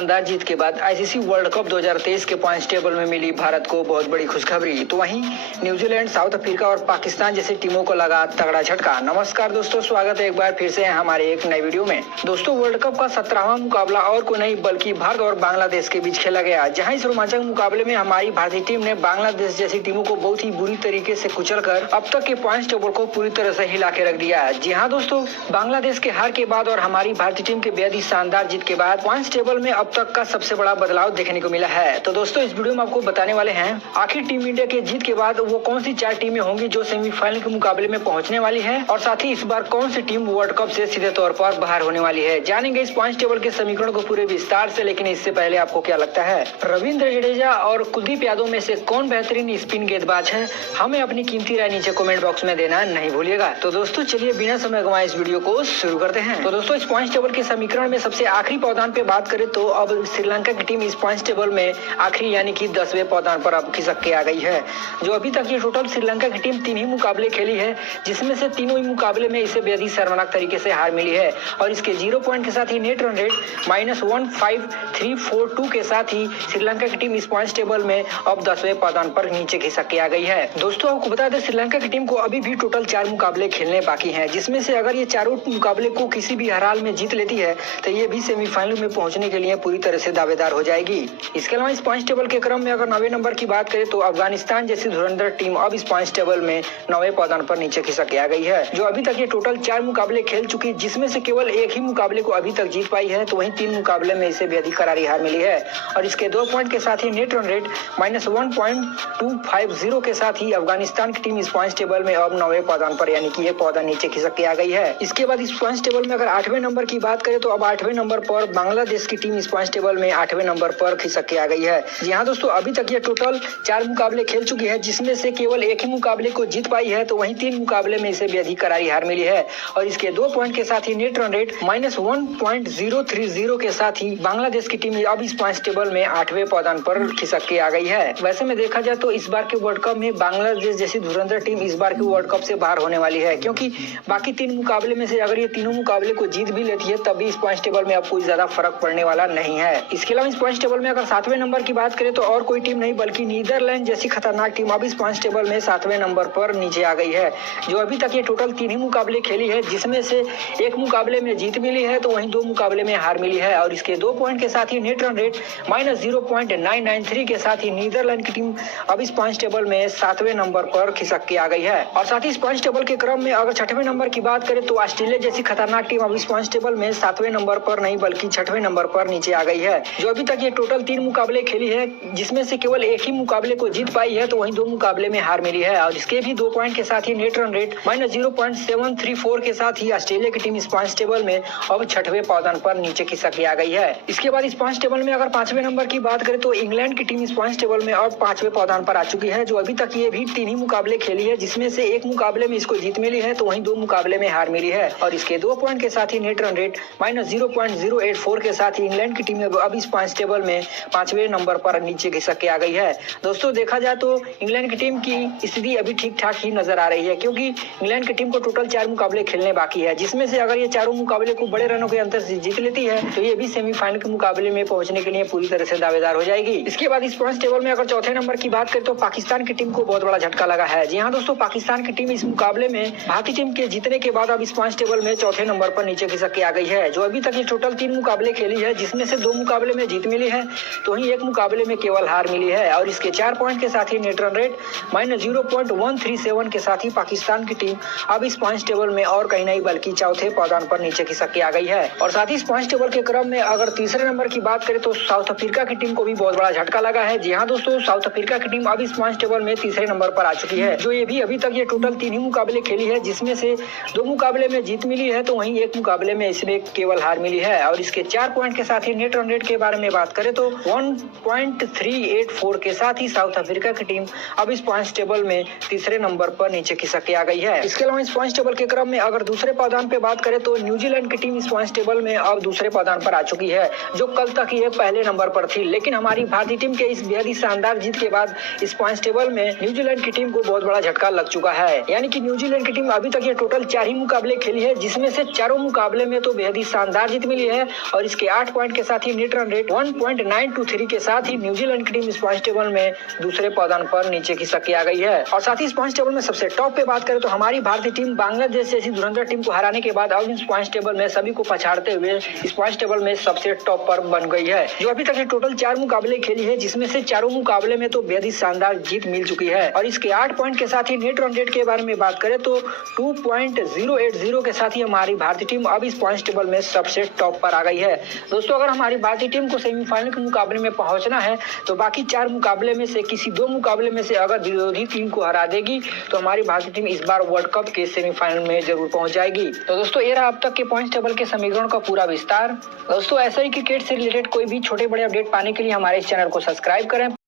शानदार जीत के बाद आईसीसी वर्ल्ड कप 2023 के पॉइंट्स टेबल में मिली भारत को बहुत बड़ी खुशखबरी। तो वहीं न्यूजीलैंड, साउथ अफ्रीका और पाकिस्तान जैसी टीमों को लगा तगड़ा झटका। नमस्कार दोस्तों, स्वागत है एक बार फिर से हमारे एक नई वीडियो में। दोस्तों, वर्ल्ड कप का 17वां मुकाबला और कोई नहीं बल्कि भारत और बांग्लादेश के बीच खेला गया, जहां इस रोमांचक मुकाबले में हमारी भारतीय टीम ने बांग्लादेश जैसी टीमों को बहुत ही बुरी तरीके से कुचलकर अब तक के पॉइंट्स टेबल को पूरी तरह से हिला के रख दिया। जी हाँ दोस्तों, बांग्लादेश के हार के बाद और हमारी भारतीय टीम के बेहद ही शानदार जीत के बाद पॉइंट्स टेबल में अब तक का सबसे बड़ा बदलाव देखने को मिला है। तो दोस्तों, इस वीडियो में आपको बताने वाले हैं आखिर टीम इंडिया के जीत के बाद वो कौन सी 4 टीमें होंगी जो सेमीफाइनल के मुकाबले में पहुंचने वाली है, और साथ ही इस बार कौन सी टीम वर्ल्ड कप से सीधे तौर पर बाहर होने वाली है। जानेंगे इस पॉइंट्स टेबल के समीकरण को पूरे विस्तार से, लेकिन इससे पहले आपको क्या लगता है रविंद्र जडेजा और कुलदीप यादव में से कौन बेहतरीन स्पिन गेंदबाज है? हमें अपनी कीमती राय नीचे कमेंट बॉक्स में देना नहीं भूलिएगा। तो दोस्तों चलिए बिना समय गंवाए इस वीडियो को शुरू करते हैं। तो दोस्तों, इस पॉइंट्स टेबल के समीकरण में सबसे आखिरी पावदान पे बात करें तो अब श्रीलंका की टीम इस पॉइंट्स टेबल में आखिरी यानी कि 10वें पावदान पर अब खिसक के आ गई है। जो अभी तक ये टोटल श्रीलंका की टीम 3 ही मुकाबले खेली है, जिसमें से तीनों ही मुकाबले में इसे बेहद ही शर्मनाक तरीके से हार मिली है, और इसके 0 पॉइंट के साथ ही नेट रन रेट -15342 के साथ ही श्रीलंका की टीम इस पॉइंट्स टेबल में अब 10वें पावदान पर नीचे खिसक के आ गई है। दोस्तों, आपको बता दें श्रीलंका की टीम को अभी भी टोटल 4 मुकाबले खेलने बाकी हैं, जिसमें से अगर ये चारों मुकाबले को किसी भी हाल में जीत लेती है तो ये भी सेमीफाइनल में पहुंचने के लिए पूरी तरह से दावेदार हो जाएगी। इसके अलावा इस पॉइंट्स टेबल के क्रम में अगर 9वें नंबर की बात करें तो अफगानिस्तान जैसी धुरंधर टीम अब इस पॉइंट्स टेबल में 9वें पावदान पर नीचे खिसक के आ गई है। जो अभी तक ये टोटल 4 मुकाबले खेल चुकी, जिसमें से केवल एक ही मुकाबले को अभी तक जीत पाई है, तो वहीं 3 मुकाबले में इसे बेहद ही करारी हार मिली है, और इसके 2 पॉइंट के साथ ही नेट रन रेट -1.250 के साथ ही अफगानिस्तान की टीम इस पॉइंट्स टेबल में अब 9वें पावदान पर यानी कि एक पावदान नीचे खिसक के आ गई है। इसके बाद इस पॉइंट्स टेबल में अगर 8वें नंबर की बात करें तो अब 8वें नंबर पर बांग्लादेश की टीम इस पॉइंट्स टेबल में 8वें नंबर पर खिसक के आ गई है। जी हाँ दोस्तों, अभी तक ये टोटल 4 मुकाबले खेल चुकी है, जिसमें से केवल एक ही मुकाबले को जीत पाई है, तो वहीं 3 मुकाबले में इसे बेहद ही करारी हार मिली है, और इसके 2 पॉइंट के साथ ही नेट रन रेट -1.030 के साथ ही बांग्लादेश की टीम अब इस पॉइंट्स टेबल में 8वें पावदान पर खिसक के आ गई है। वैसे में देखा जाए तो इस बार के वर्ल्ड कप में बांग्लादेश जैसी धुरंधर टीम इस बार के वर्ल्ड कप से बाहर होने वाली है, क्योंकि बाकी 3 मुकाबले में से अगर ये तीनों मुकाबले को जीत भी लेती है तब भी इस पॉइंट्स टेबल में अब कोई ज्यादा फर्क पड़ने वाला नहीं है। इसके अलावा इस पॉइंट्स टेबल में अगर 7वें नंबर की बात करें तो और कोई टीम नहीं बल्कि नीदरलैंड जैसी खतरनाक टीम अब इस पॉइंट्स टेबल में 7वें नंबर पर नीचे आ गई है। जो अभी तक ये टोटल 3 ही मुकाबले खेली है, जिसमें से एक मुकाबले में जीत मिली है, तो वहीं 2 मुकाबले में हार मिली है, और इसके 2 पॉइंट के साथ ही नेट रन रेट -0.993 के साथ ही नीदरलैंड की टीम अब इस पॉइंट्स टेबल में 7वें नंबर पर खिसक के आ गई है। और साथ ही इस पॉइंट्स टेबल के क्रम में अगर 6वें नंबर की बात करें तो ऑस्ट्रेलिया जैसी खतरनाक टीम अब इस पॉइंट्स टेबल में 7वें नंबर पर नहीं बल्कि 6वें नंबर पर नीचे आ गई है। जो अभी तक ये टोटल 3 मुकाबले खेली है, जिसमें से केवल एक ही मुकाबले को जीत पाई है, तो वहीं 2 मुकाबले में हार मिली है, और इसके भी 2 पॉइंट के साथ ही नेट रन रेट -0.734 के साथ ही ऑस्ट्रेलिया की टीम इस पॉइंट्स टेबल में अब 6वें पावदान पर नीचे खिसक के आ गई है। इसके बाद इस पॉइंट्स टेबल में अगर 5वें नंबर की बात करें तो इंग्लैंड की टीम इस पॉइंट्स टेबल में अब 5वें पावदान पर आ चुकी है। जो अभी तक ये भी 3 ही मुकाबले खेली है, जिसमें से एक मुकाबले में इसको जीत मिली है, तो वहीं 2 मुकाबले में हार मिली है, और इसके 2 पॉइंट के साथ ही नेट रन रेट -0.084 के साथ ही इंग्लैंड की टीम अब इस पॉइंट्स टेबल में 5वें नंबर पर नीचे खिसक के आ गई है। दोस्तों, देखा जाए तो इंग्लैंड की टीम की स्थिति अभी ठीक ठाक ही नजर आ रही है, क्योंकि इंग्लैंड की टीम को टोटल 4 मुकाबले खेलने बाकी है, जिसमें से अगर ये चारों मुकाबले को बड़े रनों के अंतर से जीत लेती है तो ये भी सेमीफाइनल के मुकाबले में पहुंचने के लिए पूरी तरह से दावेदार हो जाएगी। इसके बाद इस पॉइंट्स टेबल में अगर 4थे नंबर की बात करें तो पाकिस्तान की टीम को बहुत बड़ा झटका लगा है। जी हाँ दोस्तों, पाकिस्तान की टीम इस मुकाबले में भारतीय टीम के जीतने के बाद अब इस पॉइंट्स टेबल में 4थे नंबर पर नीचे खिसक के आ गई है। जो अभी तक ये टोटल 3 मुकाबले खेली है, जिसमें से 2 मुकाबले में जीत मिली है, तो वहीं एक मुकाबले में केवल हार मिली है, और इसके 4 पॉइंट के साथ ही नेट रन रेट -0.137 के साथ ही पाकिस्तान की टीम अब इस पॉइंट्स टेबल में और कहीं नहीं बल्कि 4थे पावदान पर नीचे खिसक के आ गई है। और साथ ही इस पॉइंट्स टेबल के क्रम में अगर 3रे नंबर की बात करें तो साउथ अफ्रीका की टीम को भी बहुत बड़ा झटका लगा है। जी हाँ दोस्तों, साउथ अफ्रीका की टीम अब इस पॉइंट्स टेबल में 3रे नंबर पर आ चुकी है। जो ये भी अभी तक ये टोटल 3 ही मुकाबले खेली है, जिसमें से 2 मुकाबले में जीत मिली है, तो वहीं एक मुकाबले में इसमें केवल हार मिली है, और इसके 4 पॉइंट के साथ ही नेट रन रेट के बारे में बात करें तो 1.384 के साथ ही साउथ अफ्रीका की टीम अब इस पॉइंट्स टेबल में 3रे नंबर पर नीचे खिसक के आ गई है। इसके अलावा इस पॉइंट्स टेबल के क्रम में अगर दूसरे पावदान पे बात करें तो न्यूजीलैंड की टीम इस पॉइंट्स टेबल में अब दूसरे पावदान पर आ चुकी है, जो कल तक ये पहले नंबर पर थी, लेकिन हमारी भारतीय टीम के इस बेहद ही शानदार जीत के बाद इस पॉइंट्स टेबल में न्यूजीलैंड की टीम को बहुत बड़ा झटका लग चुका है। यानी कि न्यूजीलैंड की टीम अभी तक ये टोटल 4 ही मुकाबले खेली है, जिसमें से चारों मुकाबले में तो बेहद ही शानदार जीत मिली है, और इसके 8 पॉइंट के साथ ही नेट रन रेट 1.923 के साथ ही न्यूजीलैंड की टीम इस पॉइंट्स टेबल में दूसरे पायदान पर नीचे खिसक के आ गई है। और साथ ही इस पॉइंट्स टेबल में सबसे टॉप पे बात करें तो हमारी भारतीय टीम बांग्लादेश जैसी धुरंधर टीम को हराने के बाद अब इस पॉइंट्स टेबल में सभी को पछाड़ते हुए इस पॉइंट्स टेबल में सबसे टॉप पर बन गई है, जो अभी तक टोटल 4 मुकाबले खेली है, जिसमें से चारों मुकाबले में तो बेहद ही शानदार जीत मिल चुकी है। और इसके 8 पॉइंट के साथ ही नेट रन रेट के बारे में बात करें तो 2.080 के साथ ही हमारी भारतीय टीम अब इस पॉइंट्स टेबल में सबसे टॉप पर आ गई है। दोस्तों, अगर हमारी भारतीय टीम को सेमीफाइनल के मुकाबले में पहुंचना है तो बाकी 4 मुकाबले में से किसी 2 मुकाबले में से अगर विरोधी टीम को हरा देगी तो हमारी भारतीय टीम इस बार वर्ल्ड कप के सेमीफाइनल में जरूर पहुंच जाएगी। तो दोस्तों, ये रहा अब तक के पॉइंट्स टेबल के समीकरण का पूरा विस्तार। दोस्तों, ऐसा ही क्रिकेट से रिलेटेड कोई भी छोटे बड़े अपडेट पाने के लिए हमारे इस चैनल को सब्सक्राइब करें।